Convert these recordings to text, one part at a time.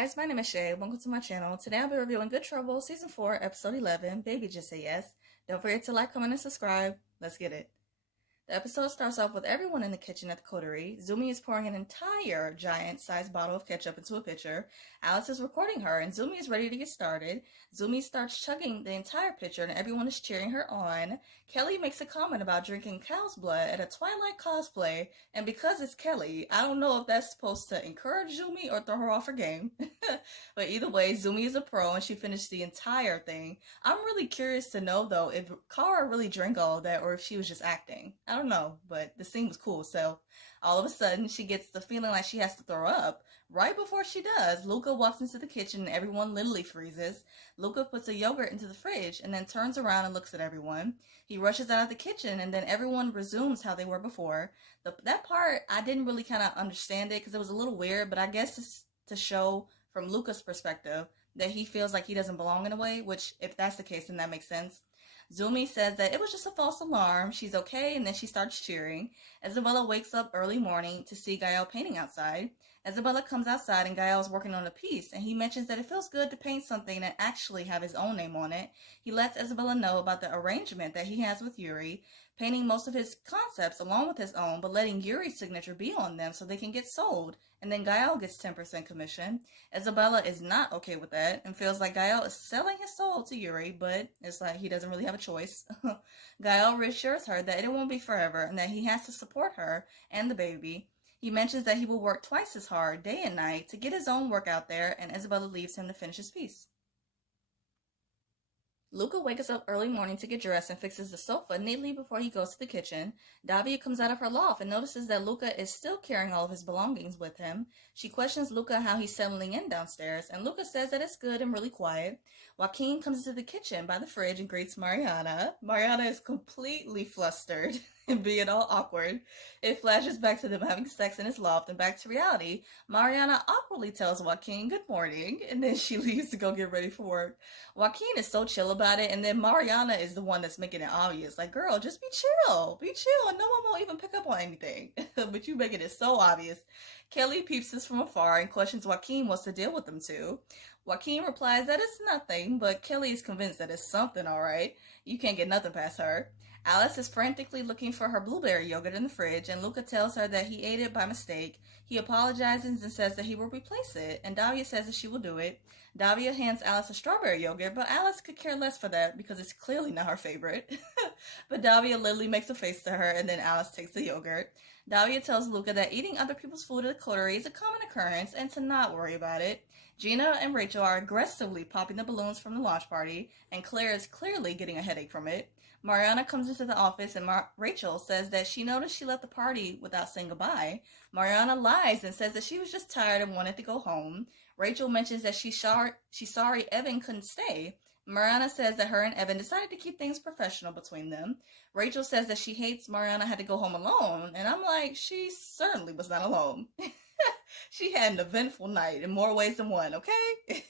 guys, my name is Shay. Welcome to my channel. Today I'll be reviewing Good Trouble Season 4, Episode 11, Baby Just Say Yes. Don't forget to like, comment, and subscribe. Let's get it. The episode starts off with everyone in the kitchen at the Coterie. Zumi is pouring an entire giant-sized bottle of ketchup into a pitcher. Alice is recording her, and Zumi is ready to get started. Zumi starts chugging the entire pitcher, and everyone is cheering her on. Kelly makes a comment about drinking cow's blood at a Twilight cosplay, and because it's Kelly, I don't know if that's supposed to encourage Zumi or throw her off her game. But either way, Zumi is a pro, and she finished the entire thing. I'm really curious to know, though, if Kara really drank all of that, or if she was just acting. I don't know, but the scene was cool. So all of a sudden she gets the feeling like she has to throw up. Right before she does, LUCA walks into the kitchen and everyone literally freezes. LUCA puts a yogurt into the fridge and then turns around and looks at everyone. He rushes out of the kitchen and then everyone resumes how they were before. That part, I didn't really kind of understand it because it was a little weird, but I guess it's to show from LUCA's perspective that he feels like he doesn't belong in a way, which if that's the case, then that makes sense. Zumi says that it was just a false alarm. She's okay, and then she starts cheering. Isabella wakes up early morning to see Gael painting outside. Isabella comes outside, and Gael is working on a piece, and he mentions that it feels good to paint something and actually have his own name on it. He lets Isabella know about the arrangement that he has with Yuri, painting most of his concepts along with his own, but letting Yuri's signature be on them so they can get sold. And then Gael gets 10% commission. Isabella is not okay with that and feels like Gael is selling his soul to Yuri, but it's like he doesn't really have a choice. Gael reassures her that it won't be forever and that he has to support her and the baby. He mentions that he will work twice as hard, day and night, to get his own work out there, and Isabella leaves him to finish his piece. LUCA wakes up early morning to get dressed and fixes the sofa neatly before he goes to the kitchen. Davia comes out of her loft and notices that LUCA is still carrying all of his belongings with him. She questions LUCA how he's settling in downstairs, and LUCA says that it's good and really quiet. Joaquin comes into the kitchen by the fridge and greets Mariana. Mariana is completely flustered and being all awkward. It flashes back to them having sex in his loft and back to reality. Mariana awkwardly tells Joaquin good morning, and then she leaves to go get ready for work. Joaquin is so chill about it, and then Mariana is the one that's making it obvious. Like, girl, just be chill, and no one will even pick up on anything. But you making it so obvious. Kelly peeps this from afar and questions Joaquin what's to deal with them two. Joaquin replies that it's nothing, but Kelly is convinced that it's something, alright. You can't get nothing past her. Alice is frantically looking for her blueberry yogurt in the fridge, and LUCA tells her that he ate it by mistake. He apologizes and says that he will replace it, and Davia says that she will do it. Davia hands Alice a strawberry yogurt, but Alice could care less for that because it's clearly not her favorite. But Davia literally makes a face to her, and then Alice takes the yogurt. Davia tells LUCA that eating other people's food at the Coterie is a common occurrence and to not worry about it. Gina and Rachel are aggressively popping the balloons from the launch party, and Claire is clearly getting a headache from it. Mariana comes into the office and Rachel says that she noticed she left the party without saying goodbye. Mariana lies and says that she was just tired and wanted to go home. Rachel mentions that she's sorry Evan couldn't stay. Mariana says that her and Evan decided to keep things professional between them. Rachel says that she hates Mariana had to go home alone, and I'm like, she certainly was not alone. She had an eventful night in more ways than one, okay?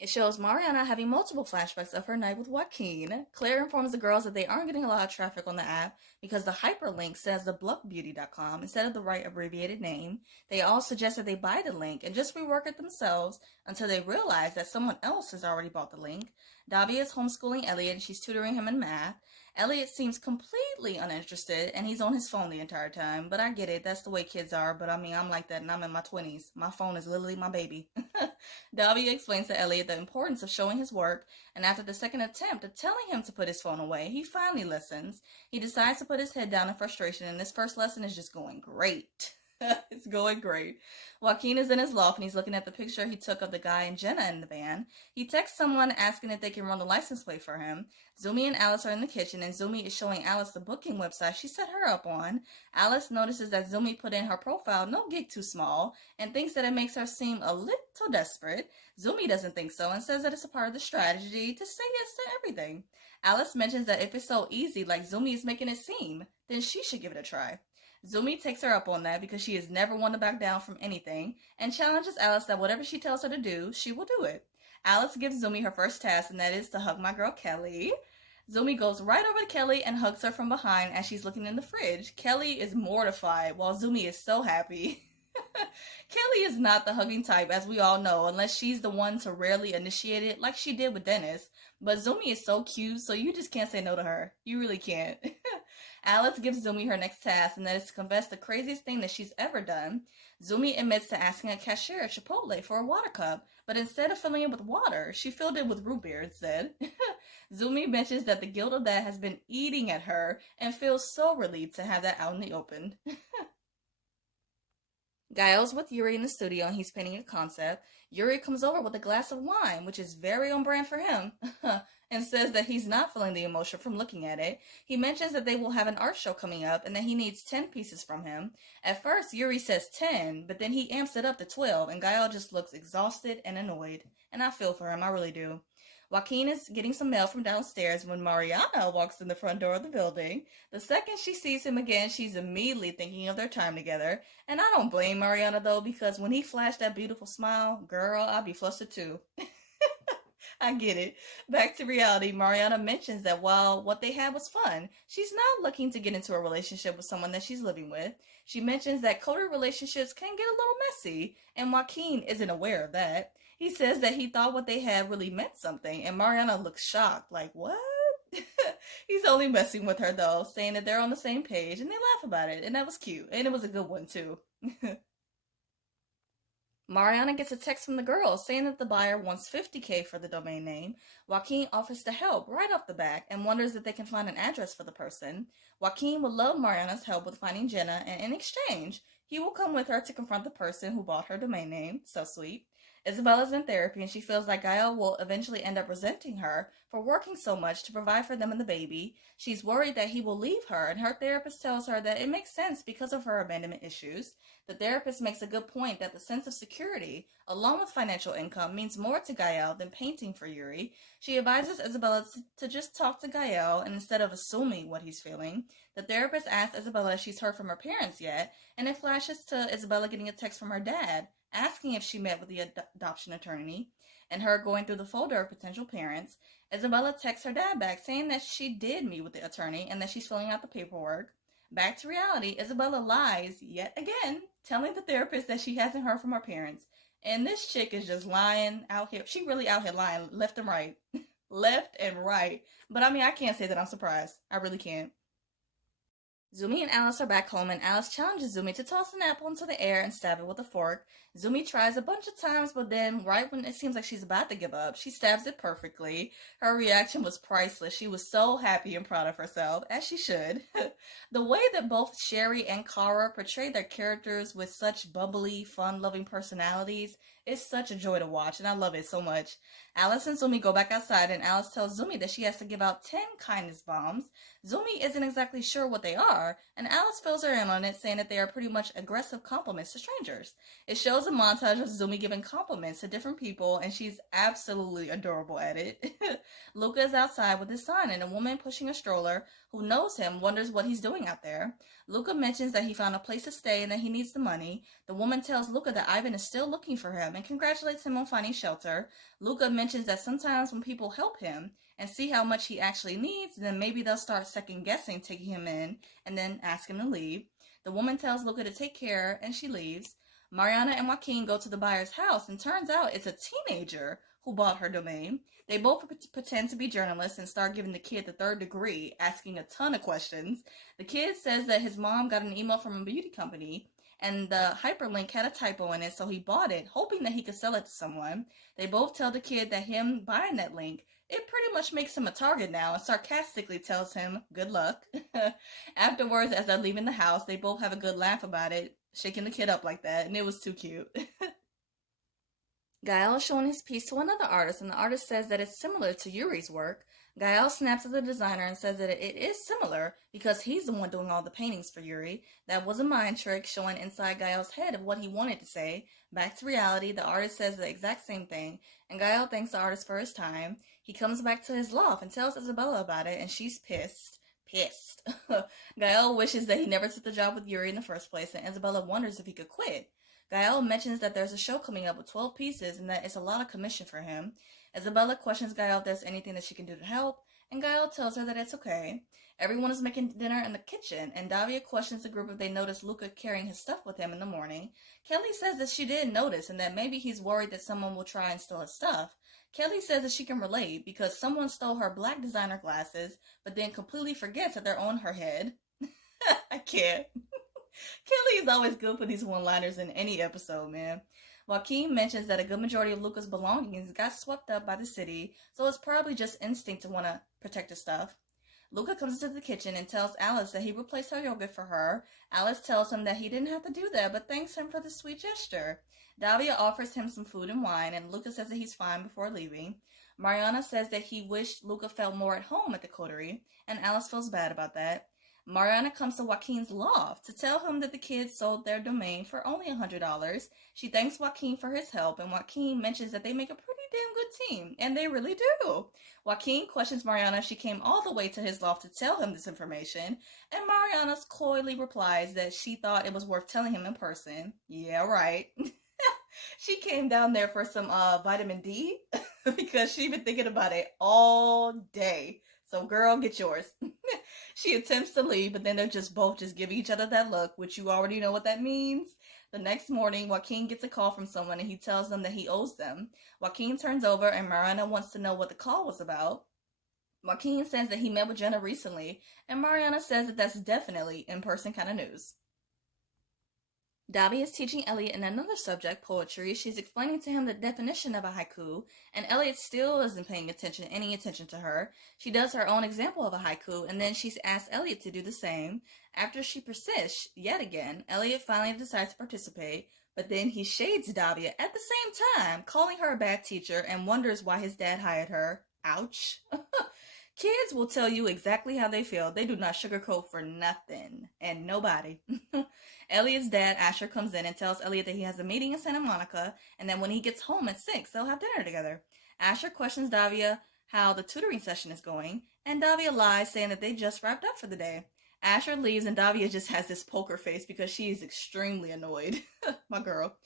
It shows Mariana having multiple flashbacks of her night with Joaquin. Claire informs the girls that they aren't getting a lot of traffic on the app because the hyperlink says thebluckbeauty.com instead of the right abbreviated name. They all suggest that they buy the link and just rework it themselves until they realize that someone else has already bought the link. Davia is homeschooling Elliot and she's tutoring him in math. Elliot seems completely uninterested and he's on his phone the entire time, but I get it, that's the way kids are, but I mean, I'm like that and I'm in my 20s. My phone is literally my baby. Davia explains to Elliot the importance of showing his work, and after the second attempt at telling him to put his phone away, he finally listens. He decides to put his head down in frustration, and this first lesson is just going great. It's going great. Joaquin is in his loft and he's looking at the picture he took of the guy and Jenna in the van. He texts someone asking if they can run the license plate for him. Zumi and Alice are in the kitchen and Zumi is showing Alice the booking website she set her up on. Alice notices that Zumi put in her profile no gig too small and thinks that it makes her seem a little desperate. Zumi doesn't think so and says that it's a part of the strategy to say yes to everything. Alice mentions that if it's so easy like Zumi is making it seem, then she should give it a try. Zumi takes her up on that because she is never one to back down from anything and challenges Alice that whatever she tells her to do, she will do it. Alice gives Zumi her first task, and that is to hug my girl Kelly. Zumi goes right over to Kelly and hugs her from behind as she's looking in the fridge. Kelly is mortified while Zumi is so happy. Kelly is not the hugging type, as we all know, unless she's the one to rarely initiate it, like she did with Dennis. But Zumi is so cute, so you just can't say no to her. You really can't. Alice gives Zumi her next task, and that is to confess the craziest thing that she's ever done. Zumi admits to asking a cashier at Chipotle for a water cup, but instead of filling it with water, she filled it with root beer instead. Zumi mentions that the guilt of that has been eating at her and feels so relieved to have that out in the open. Gael's with Yuri in the studio and he's painting a concept. Yuri comes over with a glass of wine, which is very on brand for him, and says that he's not feeling the emotion from looking at it. He mentions that they will have an art show coming up and that he needs 10 pieces from him. At first, Yuri says 10, but then he amps it up to 12, and Gael just looks exhausted and annoyed. And I feel for him, I really do. Joaquin is getting some mail from downstairs when Mariana walks in the front door of the building. The second she sees him again, she's immediately thinking of their time together. And I don't blame Mariana, though, because when he flashed that beautiful smile, girl, I'd be flustered too. I get it. Back to reality, Mariana mentions that while what they had was fun, she's not looking to get into a relationship with someone that she's living with. She mentions that Coterie relationships can get a little messy, and Joaquin isn't aware of that. He says that he thought what they had really meant something, and Mariana looks shocked, like, what? He's only messing with her, though, saying that they're on the same page, and they laugh about it, and that was cute, and it was a good one, too. Mariana gets a text from the girl saying that the buyer wants $50K for the domain name. Joaquin offers to help right off the bat and wonders if they can find an address for the person. Joaquin would love Mariana's help with finding Jenna, and in exchange, he will come with her to confront the person who bought her domain name. So sweet. Isabella's in therapy and she feels like Gael will eventually end up resenting her for working so much to provide for them and the baby. She's worried that he will leave her, and her therapist tells her that it makes sense because of her abandonment issues. The therapist makes a good point that the sense of security, along with financial income, means more to Gael than painting for Yuri. She advises Isabella to just talk to Gael and instead of assuming what he's feeling. The therapist asks Isabella if she's heard from her parents yet, and it flashes to Isabella getting a text from her dad, asking if she met with the adoption attorney, and her going through the folder of potential parents. Isabella texts her dad back saying that she did meet with the attorney and that she's filling out the paperwork. Back to reality, Isabella lies yet again, telling the therapist that she hasn't heard from her parents. And this chick is just lying out here. She really out here lying left and right. Left and right. But I mean, I can't say that I'm surprised. I really can't. Zumi and Alice are back home, and Alice challenges Zumi to toss an apple into the air and stab it with a fork. Zumi tries a bunch of times, but then, right when it seems like she's about to give up, she stabs it perfectly. Her reaction was priceless. She was so happy and proud of herself, as she should. The way that both Sherry and Kara portray their characters with such bubbly, fun-loving personalities is such a joy to watch, and I love it so much. Alice and Zumi go back outside, and Alice tells Zumi that she has to give out 10 kindness bombs. Zumi isn't exactly sure what they are, and Alice fills her in on it, saying that they are pretty much aggressive compliments to strangers. It shows a montage of Zumi giving compliments to different people, and she's absolutely adorable at it. LUCA is outside with his son, and a woman pushing a stroller who knows him wonders what he's doing out there. LUCA mentions that he found a place to stay and that he needs the money. The woman tells LUCA that Ivan is still looking for him and congratulates him on finding shelter. LUCA mentions that sometimes when people help him and see how much he actually needs, then maybe they'll start second guessing taking him in and then ask him to leave. The woman tells LUCA to take care, and she leaves. Mariana and Joaquin go to the buyer's house, and turns out it's a teenager who bought her domain. They both pretend to be journalists and start giving the kid the third degree, asking a ton of questions. The kid says that his mom got an email from a beauty company, and the hyperlink had a typo in it, so he bought it, hoping that he could sell it to someone. They both tell the kid that him buying that link, it pretty much makes him a target now, and sarcastically tells him, good luck. Afterwards, as they're leaving the house, they both have a good laugh about it, shaking the kid up like that, and it was too cute. Gael is showing his piece to another artist, and the artist says that it's similar to Yuri's work. Gael snaps at the designer and says that it is similar because he's the one doing all the paintings for Yuri. That was a mind trick showing inside Gael's head of what he wanted to say. Back to reality, the artist says the exact same thing, and Gael thanks the artist for his time. He comes back to his loft and tells Isabella about it, and she's pissed. Gael wishes that he never took the job with Yuri in the first place, and Isabella wonders if he could quit. Gael mentions that there's a show coming up with 12 pieces and that it's a lot of commission for him. Isabella questions Gael if there's anything that she can do to help, and Gael tells her that it's okay. Everyone is making dinner in the kitchen, and Davia questions the group if they noticed Luca carrying his stuff with him in the morning. Kelly says that she did notice and that maybe he's worried that someone will try and steal his stuff. Kelly says that she can relate because someone stole her black designer glasses, but then completely forgets that they're on her head. I can't. Kelly is always good for these one-liners in any episode, man. Joaquin mentions that a good majority of Luca's belongings got swept up by the city, so it's probably just instinct to want to protect his stuff. Luca comes into the kitchen and tells Alice that he replaced her yogurt for her. Alice tells him that he didn't have to do that, but thanks him for the sweet gesture. Davia offers him some food and wine, and Luca says that he's fine before leaving. Mariana says that he wished Luca felt more at home at the Coterie, and Alice feels bad about that. Mariana comes to Joaquin's loft to tell him that the kids sold their domain for only $100. She thanks Joaquin for his help, and Joaquin mentions that they make a pretty damn good team, and they really do. Joaquin questions Mariana if she came all the way to his loft to tell him this information, and Mariana coyly replies that she thought it was worth telling him in person. Yeah, right. She came down there for some vitamin D because she'd been thinking about it all day. So girl, get yours. She attempts to leave, but then they're both giving each other that look, which you already know what that means. The next morning, Joaquin gets a call from someone and he tells them that he owes them. Joaquin turns over and Mariana wants to know what the call was about. Joaquin says that he met with Jenna recently, and Mariana says that that's definitely in-person kind of news. Davia is teaching Elliot in another subject, poetry. She's explaining to him the definition of a haiku, and Elliot still isn't paying any attention to her. She does her own example of a haiku, and then she's asked Elliot to do the same. After she persists yet again, Elliot finally decides to participate, but then he shades Davia at the same time, calling her a bad teacher, and wonders why his dad hired her. Ouch. Kids will tell you exactly how they feel. They do not sugarcoat for nothing. And nobody. Elliot's dad, Asher, comes in and tells Elliot that he has a meeting in Santa Monica and that when he gets home at 6, they'll have dinner together. Asher questions Davia how the tutoring session is going, and Davia lies, saying that they just wrapped up for the day. Asher leaves and Davia just has this poker face because she is extremely annoyed. My girl.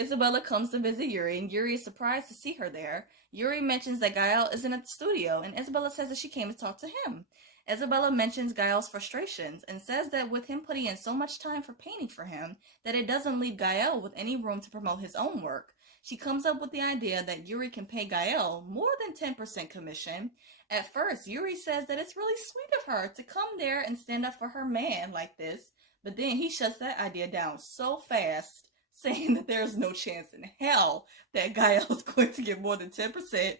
Isabella comes to visit Yuri, and Yuri is surprised to see her there. Yuri mentions that Gael isn't at the studio, and Isabella says that she came to talk to him. Isabella mentions Gael's frustrations and says that with him putting in so much time for painting for him, that it doesn't leave Gael with any room to promote his own work. She comes up with the idea that Yuri can pay Gael more than 10% commission. At first, Yuri says that it's really sweet of her to come there and stand up for her man like this, but then he shuts that idea down so fast, saying that there's no chance in hell that Gael is going to get more than 10%.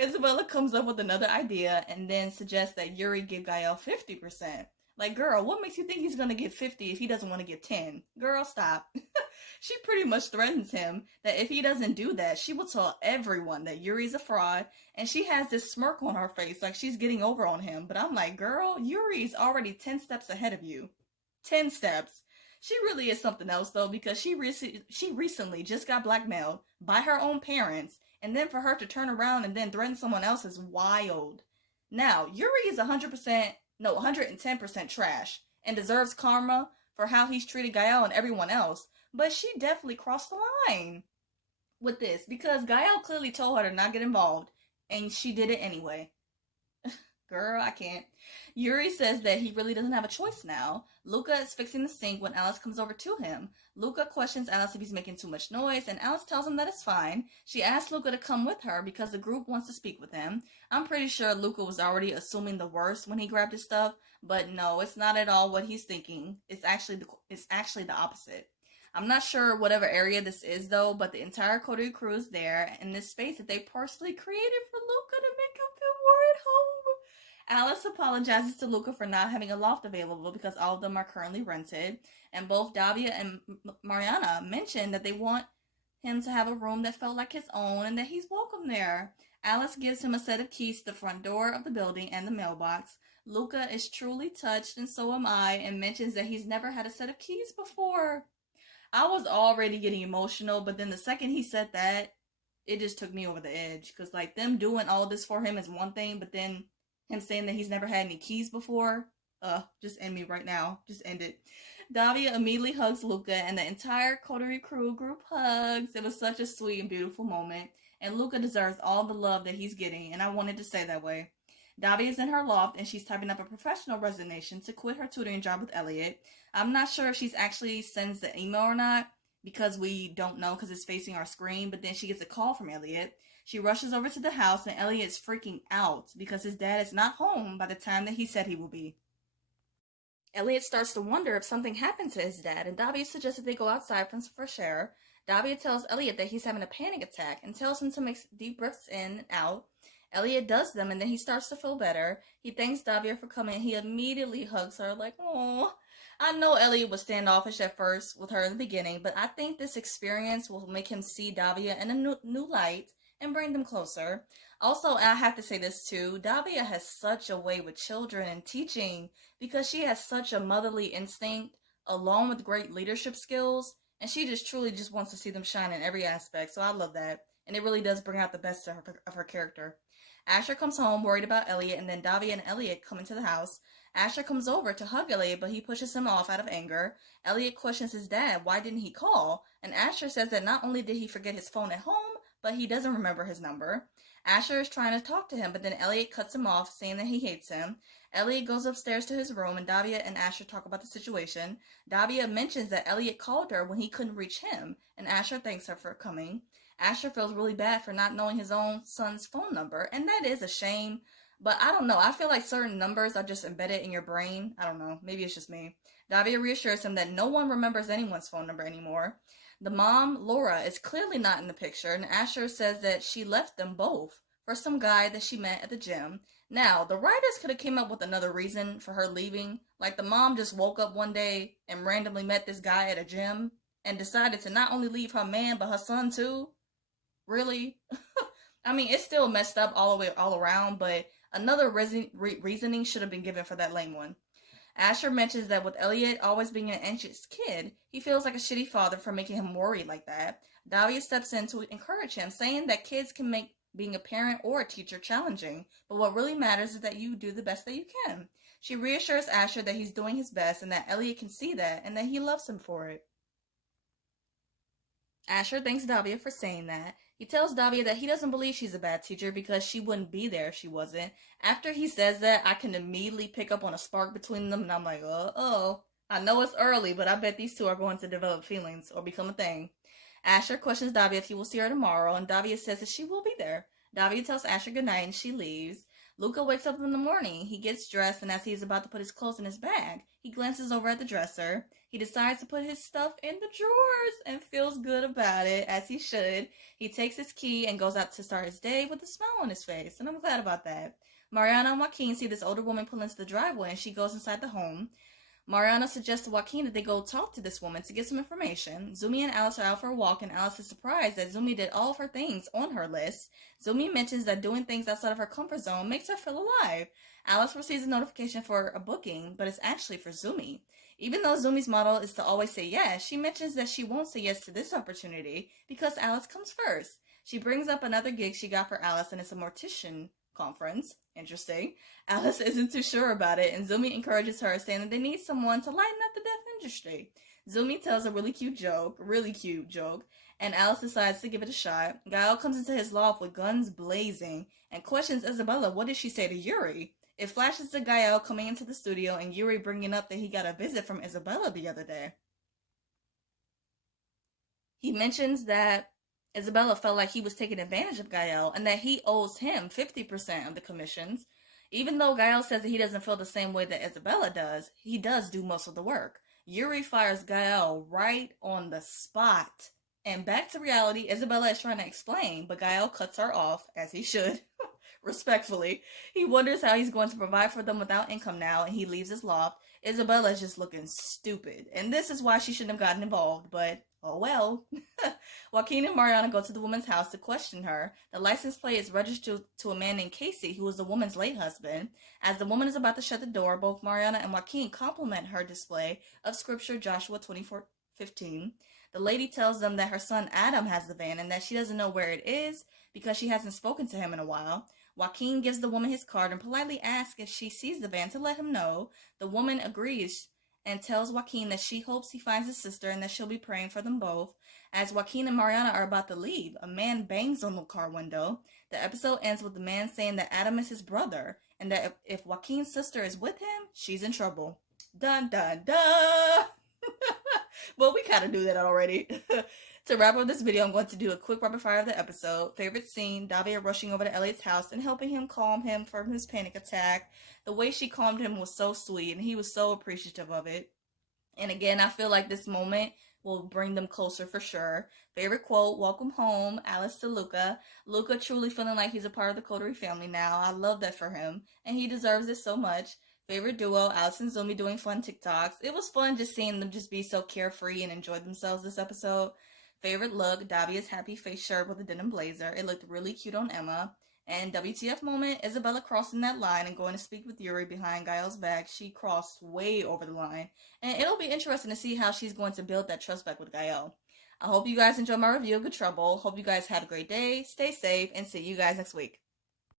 Isabella comes up with another idea and then suggests that Yuri give Gael 50%. Like, girl, what makes you think he's going to get 50 if he doesn't want to get 10? Girl, stop. She pretty much threatens him that if he doesn't do that, she will tell everyone that Yuri's a fraud, and she has this smirk on her face like she's getting over on him. But I'm like, girl, Yuri's already 10 steps ahead of you. 10 steps. She really is something else, though, because she recently just got blackmailed by her own parents, and then for her to turn around and then threaten someone else is wild. Now, Yuri is 110% trash and deserves karma for how he's treated Gael and everyone else, but she definitely crossed the line with this because Gael clearly told her to not get involved, and she did it anyway. Girl, I can't. Yuri says that he really doesn't have a choice now. LUCA is fixing the sink when Alice comes over to him. LUCA questions Alice if he's making too much noise, and Alice tells him that it's fine. She asks LUCA to come with her because the group wants to speak with him. I'm pretty sure LUCA was already assuming the worst when he grabbed his stuff, but no, it's not at all what he's thinking. It's actually the opposite. I'm not sure whatever area this is, though, but the entire Coterie crew is there in this space that they personally created for LUCA to make him feel more at home. Alice apologizes to LUCA for not having a loft available because all of them are currently rented, and both Davia and Mariana mention that they want him to have a room that felt like his own and that he's welcome there. Alice gives him a set of keys to the front door of the building and the mailbox. LUCA is truly touched, and so am I, and mentions that he's never had a set of keys before. I was already getting emotional, but then the second he said that, it just took me over the edge, because like them doing all this for him is one thing, but then him saying that he's never had any keys before, just end me right now. Just end it. Davia immediately hugs LUCA, and the entire Coterie crew group hugs. It was such a sweet and beautiful moment, and LUCA deserves all the love that he's getting, and I wanted to say that way. Davia is in her loft and she's typing up a professional resignation to quit her tutoring job with Elliot. I'm not sure if she's actually sends the email or not because we don't know because it's facing our screen, but then she gets a call from Elliot. She rushes over to the house and Elliot is freaking out because his dad is not home by the time that he said he will be. Elliot starts to wonder if something happened to his dad, and Davia suggests that they go outside for some fresh air. Davia tells Elliot that he's having a panic attack and tells him to make deep breaths in and out. Elliot does them, and then he starts to feel better. He thanks Davia for coming. He immediately hugs her like, "Oh." I know Elliot was standoffish at first with her in the beginning, but I think this experience will make him see Davia in a new light and bring them closer. Also, I have to say this too, Davia has such a way with children and teaching because she has such a motherly instinct along with great leadership skills, and she just truly just wants to see them shine in every aspect. So I love that, and it really does bring out the best of her character. Asher comes home worried about Elliot, and then Davia and Elliot come into the house. Asher comes over to hug Elliot, but he pushes him off out of anger. Elliot questions his dad, why didn't he call? And Asher says that not only did he forget his phone at home, but he doesn't remember his number. Asher is trying to talk to him, but then Elliot cuts him off, saying that he hates him. Elliot goes upstairs to his room, and Davia and Asher talk about the situation. Davia mentions that Elliot called her when he couldn't reach him, and Asher thanks her for coming. Asher feels really bad for not knowing his own son's phone number, and that is a shame. But I don't know. I feel like certain numbers are just embedded in your brain. I don't know. Maybe it's just me. Davia reassures him that no one remembers anyone's phone number anymore. The mom, Laura, is clearly not in the picture, and Asher says that she left them both for some guy that she met at the gym. Now, the writers could have came up with another reason for her leaving. Like the mom just woke up one day and randomly met this guy at a gym and decided to not only leave her man, but her son too. Really? I mean, it's still messed up all around, but another reasoning should have been given for that lame one. Asher mentions that with Elliot always being an anxious kid, he feels like a shitty father for making him worried like that. Davia steps in to encourage him, saying that kids can make being a parent or a teacher challenging, but what really matters is that you do the best that you can. She reassures Asher that he's doing his best and that Elliot can see that and that he loves him for it. Asher thanks Davia for saying that. He tells Davia that he doesn't believe she's a bad teacher because she wouldn't be there if she wasn't. After he says that, I can immediately pick up on a spark between them, and I'm like, oh. I know it's early, but I bet these two are going to develop feelings or become a thing. Asher questions Davia if he will see her tomorrow, and Davia says that she will be there. Davia tells Asher goodnight, and she leaves. LUCA wakes up in the morning. He gets dressed, and as he is about to put his clothes in his bag, he glances over at the dresser. He decides to put his stuff in the drawers and feels good about it, as he should. He takes his key and goes out to start his day with a smile on his face, and I'm glad about that. Mariana and Joaquin see this older woman pull into the driveway, and she goes inside the home. Mariana suggests to Joaquin that they go talk to this woman to get some information. Zumi and Alice are out for a walk, and Alice is surprised that Zumi did all of her things on her list. Zumi mentions that doing things outside of her comfort zone makes her feel alive. Alice receives a notification for a booking, but it's actually for Zumi. Even though Zumi's model is to always say yes, she mentions that she won't say yes to this opportunity because Alice comes first. She brings up another gig she got for Alice, and it's a mortician conference. Interesting. Alice isn't too sure about it, and Zumi encourages her, saying that they need someone to lighten up the deaf industry. Zumi tells a really cute joke, and Alice decides to give it a shot. Gael comes into his loft with guns blazing and questions Isabella, what did she say to Yuri? It flashes to Gael coming into the studio and Yuri bringing up that he got a visit from Isabella the other day. He mentions that Isabella felt like he was taking advantage of Gael and that he owes him 50% of the commissions. Even though Gael says that he doesn't feel the same way that Isabella does, he does do most of the work. Yuri fires Gael right on the spot. And back to reality, Isabella is trying to explain, but Gael cuts her off, as he should, respectfully. He wonders how he's going to provide for them without income now, and he leaves his loft. Isabella is just looking stupid, and this is why she shouldn't have gotten involved, but oh well. Joaquin and Mariana go to the woman's house to question her. The license plate is registered to a man named Casey, who was the woman's late husband. As the woman is about to shut the door, both Mariana and Joaquin compliment her display of scripture Joshua 24:15. The lady tells them that her son Adam has the van and that she doesn't know where it is because she hasn't spoken to him in a while. Joaquin gives the woman his card and politely asks if she sees the van to let him know. The woman agrees and tells Joaquin that she hopes he finds his sister and that she'll be praying for them both. As Joaquin and Mariana are about to leave, a man bangs on the car window. The episode ends with the man saying that Adam is his brother and that if Joaquin's sister is with him, she's in trouble. Dun dun dun! Well, we kind of knew that already. To wrap up this video, I'm going to do a quick rapid fire of the episode. Favorite scene, Davia rushing over to Elliot's house and helping him calm him from his panic attack. The way she calmed him was so sweet, and he was so appreciative of it. And again, I feel like this moment will bring them closer for sure. Favorite quote, welcome home, Alice to LUCA. LUCA truly feeling like he's a part of the Coterie family now. I love that for him, and he deserves it so much. Favorite duo, Alice and Zumi doing fun TikToks. It was fun just seeing them just be so carefree and enjoy themselves this episode. Favorite look, Davia's happy face shirt with a denim blazer. It looked really cute on Emma. And WTF moment, Isabella crossing that line and going to speak with Yuri behind Gael's back. She crossed way over the line. And it'll be interesting to see how she's going to build that trust back with Gael. I hope you guys enjoyed my review of Good Trouble. Hope you guys had a great day. Stay safe and see you guys next week.